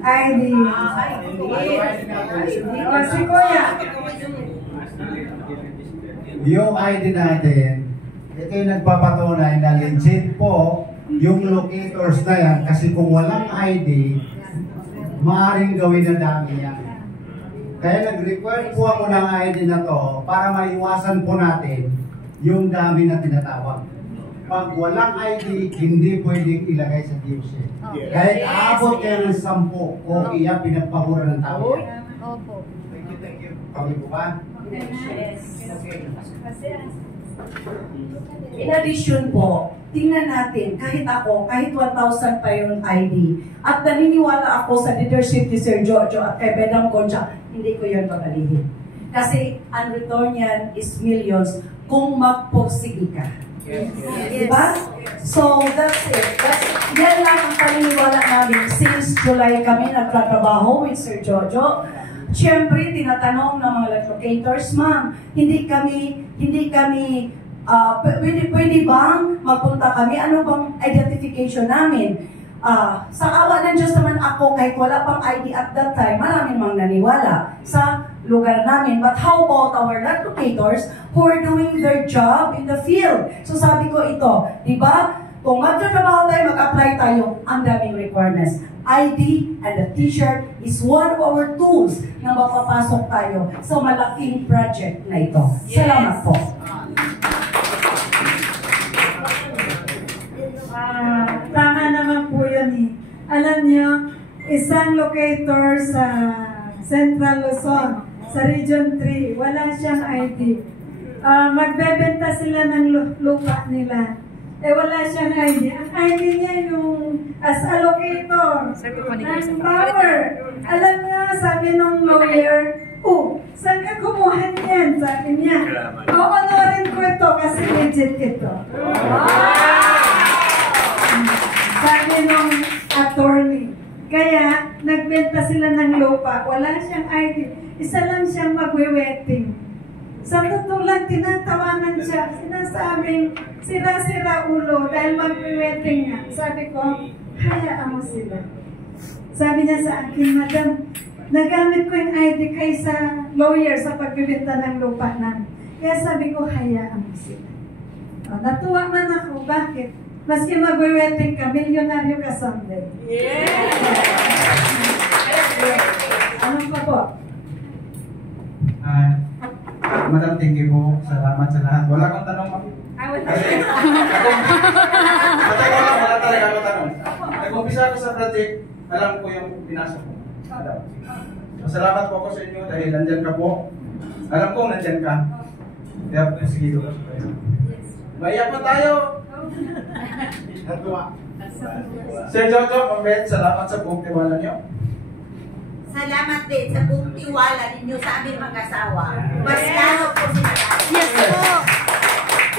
ID. O, si Kuya. Yung ID natin, ito yung nagpapatunay na legit po yung locators na yan kasi kung walang ID, maaaring gawin na dami yan. Kaya nag-require po ako ng ID na to para maiwasan po natin yung dami na tinatawag. Pag walang ID, hindi pwedeng ilagay sa DOC. Kahit aabot kayo ng 10 kopya, pinagpahura ng tao. Opo. Thank you. Kami po ba? Yes. In addition po, tingnan natin, kahit 1,000 pa yung ID, at naniniwala ako sa leadership ni Sir Jojo at kay Bedang Concha, hindi ko yun babalihin. Kasi ang return yan is millions kung magpursige ka. Yes. Diba? So, that's it. Yan lang ang paniniwala namin. Since July kami nagtatrabaho with Sir Jojo, siyempre, tinatanong ng mga locators, ma'am, hindi kami, pwede bang magpunta kami? Ano bang identification namin? Sa awa ng Diyos naman ako, kahit wala pang ID at that time, maraming mang naniwala sa lugar namin. But how about our locators who are doing their job in the field? So sabi ko ito, di ba? Kung magtatrabaho tayo, mag-apply tayo, ang daming requirements. ID and the t-shirt is one of our tools na mapapasok tayo sa malaking project na ito. Salamat po. Tama naman po yun eh. Alam niyo, isang locator sa Central Luzon, sa Region 3, wala siyang ID. Magbebenta sila ng lupa nila. Wala siyang ID. Ang ID niya yung as allocator ng power. Alam niya, sabi ng lawyer, saan ka kumuha niyan? Sabi niya, honorin ko ito kasi legit ito. Sabi ng attorney. Kaya, nagbenta sila ng lupa. Wala siyang ID. Isa lang siyang magwe-wetting. Sa totoo lang, tinatawanan siya. Sinasabing, sira-sira ulo dahil magwe-wetting niya. Sabi ko, hayaan mo sila. Sabi niya sa akin, Madam, nagamit ko yung ID kaysa lawyer sa pagbibenta ng lupa namin. Kaya sabi ko, hayaan mo sila. Natuwa man ako. Bakit? Maski magwe-wetting ka, milyonaryo ka someday. Yeah! Ano pa po? Madam, thank you po. Salamat sa lahat. Wala kang tanong, ma'am. Wala talaga ako tanong. Nag-umpisa ako sa project, alam ko yung pinasok ko. Salamat po ako sa inyo dahil nandyan ka po. Alam ko nandyan ka. Kaya, sige doon. Maiyak pa tayo. Sir Jojo, Ma'am Ben, salamat sa buong tiwala niyo. Salamat din sa buong tiwala ninyo sa aming mag-asawa. Mas lalo po sila. Yes po.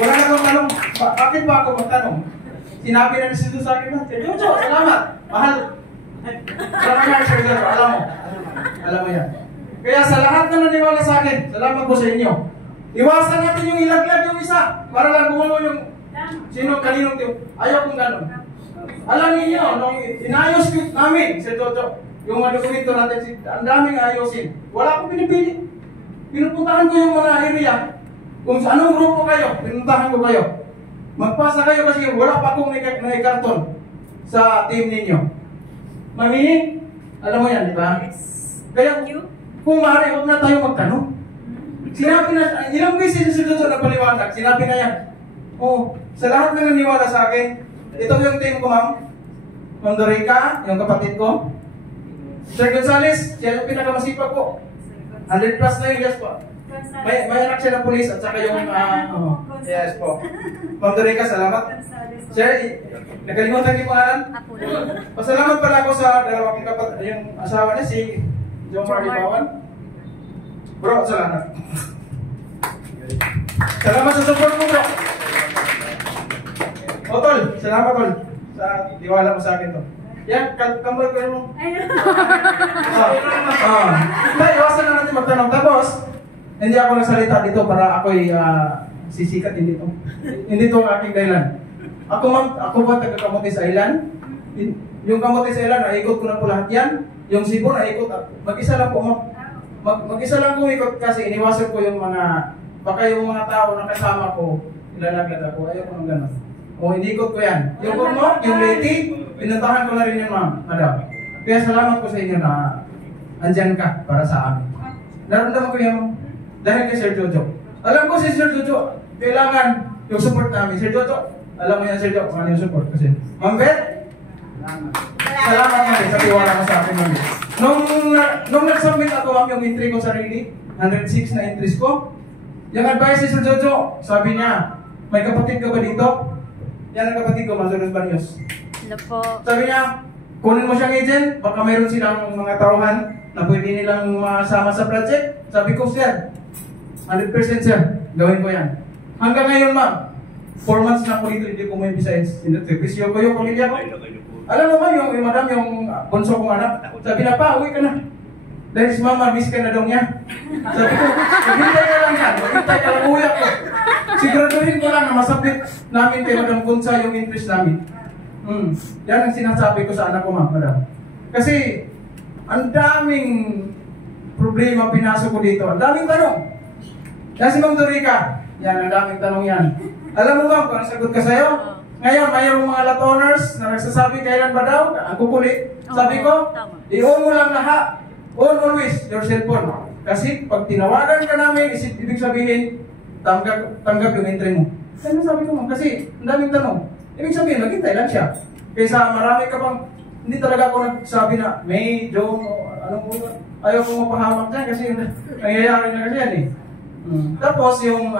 Wala na akong tanong. Bakit ba ako magtanong? Sinabi na ni Sir sa akin na, Sir Jojo, salamat. Mahal. Salamat nga, Sir Jojo. Alam mo. Alam mo yan. Kaya sa lahat na naniwala sa akin, salamat po sa inyo. Iwasan natin yung ilaglag yung isa. Para lang gumulo yung sino kaninong tiyo. Ayaw kong ganun. Alam niyo, nung inayos namin, Sir Jojo, yung mga dokumento natin, ang daming ayosin. Wala akong pinipili. Pinupuntahan ko yung mga area. Kung sa anong grupo kayo, pinuntahan ko kayo. Magpasa kayo kasi wala pa akong naikarton sa team ninyo. Mami, alam mo yan, di ba? Kaya, kung maaari, huwag na tayo magtanong. Sinabi na, ilang beses si Jojo nagpaliwanag, sinabi na yan. Sa lahat na naniwala sa akin, ito yung team ko, ma'am. Ma'am Dorica, yung kapatid ko. Sir Gonzales, siya yung pinakamasipag po. 100 plus na yung yes po. May anak siya ng pulis at saka yung yes po. Ma'am Dorica, salamat. Sir, nagkalimutan yung pangalan? Pasalamat pala ako sa dalawang kapatid, yung asawa niya, si Jomar Libawan. Bro, salamat. Salamat sa support mo, bro. Tol, salamat tol sa tiwala mo sa akin to. Yan, kambal ko mo. Iwasan na natin magtanong. Tapos, hindi ako nagsalita dito para ako'y sisikat, hindi to. Hindi to ang aking dahilan. Ako ba taga-Camotes Island? Yung kamote sa ilan, naikot ko na po lahat yan. Yung sibol, naikot. Mag-isa lang po, mag-isa lang po ikot kasi iniwasan ko yung mga, baka yung mga tao na kasama ko, ilalaglag ako. Ayaw ko ng gano'n. O, inikot ko yan. Yung kurmo, yung lady, pinuntahan ko na rin yung madam. Kaya salamat po sa inyo na andyan ka para sa amin. Naramdaman ko yung dahil kay Sir Jojo. Alam ko si Sir Jojo, kailangan yung support namin. Sir Jojo, alam mo yan Sir Jojo, kung yung support kasi. Ma'am Beth, salamat natin sa tiwala mo sa akin, Ma'am Beth. Nung nag-submit ako, Ma'am, yung entry ko sarili, 106 na entries ko, yung advice ni Sir Jojo, sabi niya, may kapatid ka ba dito? Yan ang kapatid ko, Mazunos Banyos. Hello po. Sabi niya, kunin mo siyang agent, baka mayroon silang mga tauhan na pwede nilang masama sa project. Sabi ko, sir, 100% sir, gawin ko yan. Hanggang ngayon, ma'am, 4 months na ako dito, hindi ko may Visayas. Pisyo ko yung pamilya ko. Alam mo ba, yung madam, yung bunso kong anak, sabi na pa, uwi ka na. Dahil si mama, miss ka na daw niya. Sabi ko, maghintay ka lang yan, maghintay ka lang, uwi ako. Siguraduhin ko lang na masabit namin kay Madam Kunsa yung interest namin. Yan ang sinasabi ko sa anak ko, ma'am, madam. Kasi, ang daming problema pinasok ko dito. Ang daming tanong. Kasi Ma'am Dorica, yan, ang daming tanong yan. Alam mo ba kung ang sagot ka sa'yo? Ngayon, mayroong mga latoners na nagsasabi kailan ba daw? Ang kukulit. Sabi ko, i-on mo lang lahat. On always your cellphone. Kasi pag tinawagan ka namin, ibig sabihin, tanggap yung entry mo. Kaya sabi ko, ma'am, kasi ang daming tanong. Ibig sabihin, naghintay lang siya. Kaysa marami ka pang, hindi talaga ako nagsabi na, May, June, ano mo, ayaw kong mapahamak dyan kasi nangyayari na kasi yan eh. Tapos yung,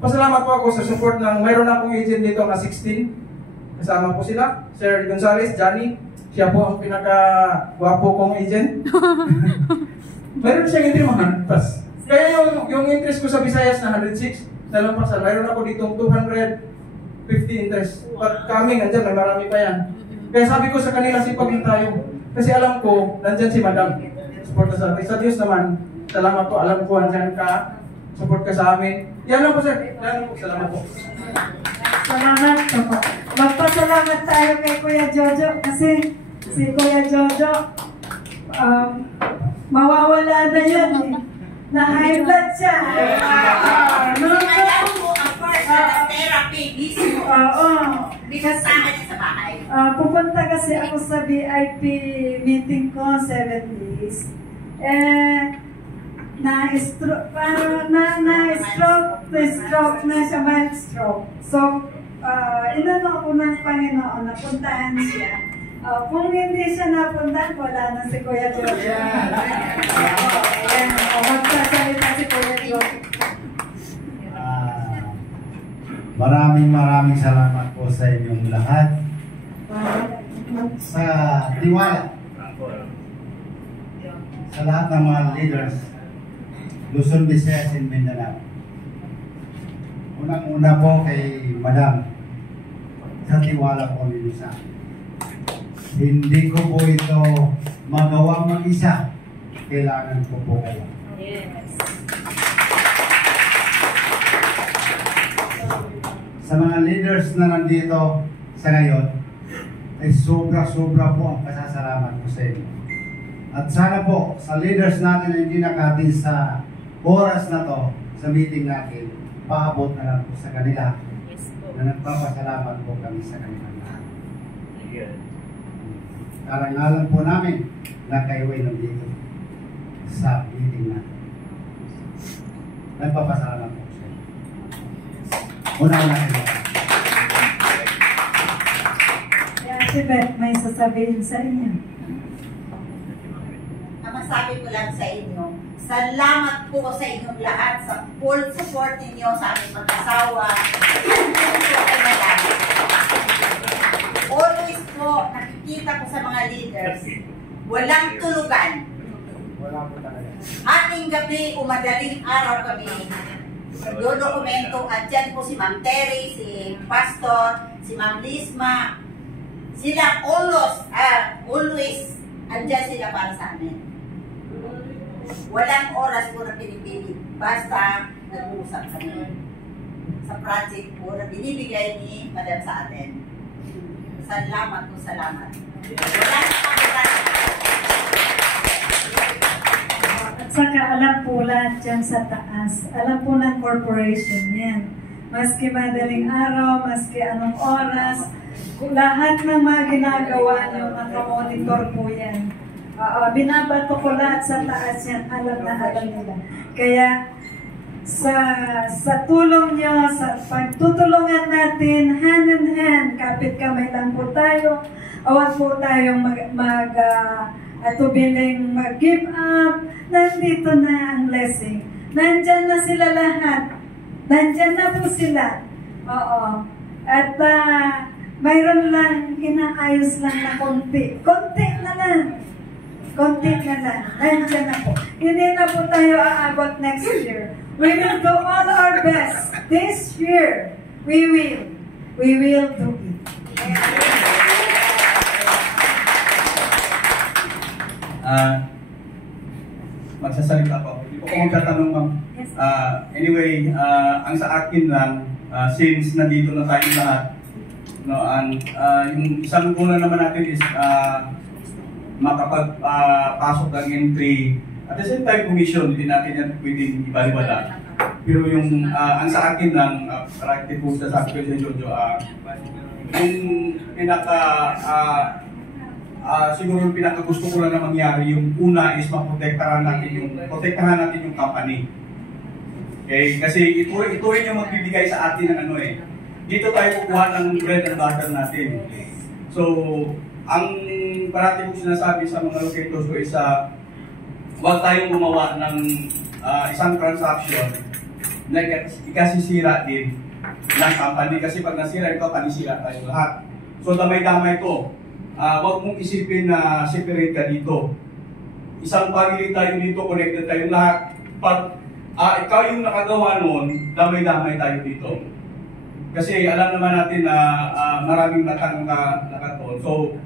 pasalamat po ako sa support ng, mayroon akong agent dito na 16. Kasama po sila, Sir Gonzales, Johnny. Siya po ang pinaka-wapo kong agent. Mayroon siyang entry mga pas. Kaya yung interest ko sa Visayas na 106, nalampasan. Mayroon ako ditong 250 interest. But coming, andyan, may marami pa yan. Kaya sabi ko sa kanila, sipag na tayo. Kasi alam ko, nandyan si Madam. Support sa atin. Sa Diyos naman, salamat po. Alam ko, andyan ka. Support ka sa amin. Yan lang po, sir. Yan po. Salamat po. Salamat po. Magpasalamat tayo kay Kuya Jojo kasi si Kuya Jojo mawawala na yan eh. Na high blood siya. Alam mo, ang first na therapy, mismo. Oo. Binasama niya sa bahay. Pupunta kasi ako sa VIP meeting ko 7 days. Na-stroke na siya, mild stroke. So, inano ako ng Panginoon, napuntahan siya. Kung hindi siya napuntahan, wala na si Kuya Jojo. Ayan, magsasalita si Kuya Jojo. Maraming salamat po sa inyong lahat sa tiwala sa lahat ng mga leaders Luzon, Visayas, and Mindanao. Unang-una po kay Madam sa tiwala po ninyo sa akin. Hindi ko po ito magawa mag-isa. Kailangan ko po kayo. Yes. Sa mga leaders na nandito sa ngayon, ay sobra-sobra po ang pasasalamat ko sa inyo. At sana po, sa leaders natin na hindi nakatin sa oras na to, sa meeting natin, paabot na lang po sa kanila Yes po. na nagpapasalamat po kami sa kanilang lahat. Karangalan po namin na kayo ay nandito sa meeting natin. Nagpapasalamat po sa inyo. Una-una kayo. Si Beth, may sasabihin sa inyo. Ang masabi ko lang sa inyo, salamat po sa inyong lahat sa full support ninyo sa aming mag-asawa. Always po, nakikita ko sa mga leaders, walang tulugan. Ating gabi, umadaling araw kami, nagdodokumento, at dyan po si Ma'am Terry, si Pastor, si Ma'am Lisma, sila always, andyan sila para sa amin. Walang oras po na pinipili, basta nag-uusap kami sa project po na binibigay ni Madam sa atin. salamat po, salamat. Wala na pagkakala. At saka alam po lahat dyan sa taas. Alam po ng corporation yan. Maski madaling araw, maski anong oras, lahat ng mga ginagawa nyo, nakamonitor po yan. Binabato ko lahat sa taas yan, alam na alam nila. Kaya sa tulong nyo, sa pagtutulungan natin, hand in hand, kapit kamay lang po tayo, awag po tayong atubiling mag-give up, nandito na ang blessing. Nandyan na sila lahat. Nandyan na po sila. Oo. At mayroon lang, inaayos lang na konti. Konti na lang. Konti na lang. Nandyan na po. Hindi na po tayo aabot next year. We will do all our best. This year, we will do it. Magsasalita ako. Hindi ko magtatanong, ma'am. Anyway, ang sa akin lang, since nandito na tayo lahat, no, yung isang una naman natin is makapagpasok ng entry. At the same time, commission, hindi natin yan pwedeng ibaliwala. Pero yung, ang sa akin lang, practice po sa sabi ko sa Jojo, yung siguro yung pinaka-gusto ko lang na mangyari, yung una is protektahan natin yung company. Okay? Kasi ito rin yung magbibigay sa atin ng dito tayo kukuha ng bread and butter natin. So, ang parati ko sinasabi sa mga locators ko is huwag tayong gumawa ng isang transaction na ikasisira din ng company. Kasi pag nasira ito, panisira tayo lahat. So, damay-damay ito. Huwag mong isipin na separate ka dito. Isang family tayo dito, connected tayo lahat. Pag ikaw yung nakagawa noon, damay-damay tayo dito. Kasi alam naman natin na maraming nakatoon. So,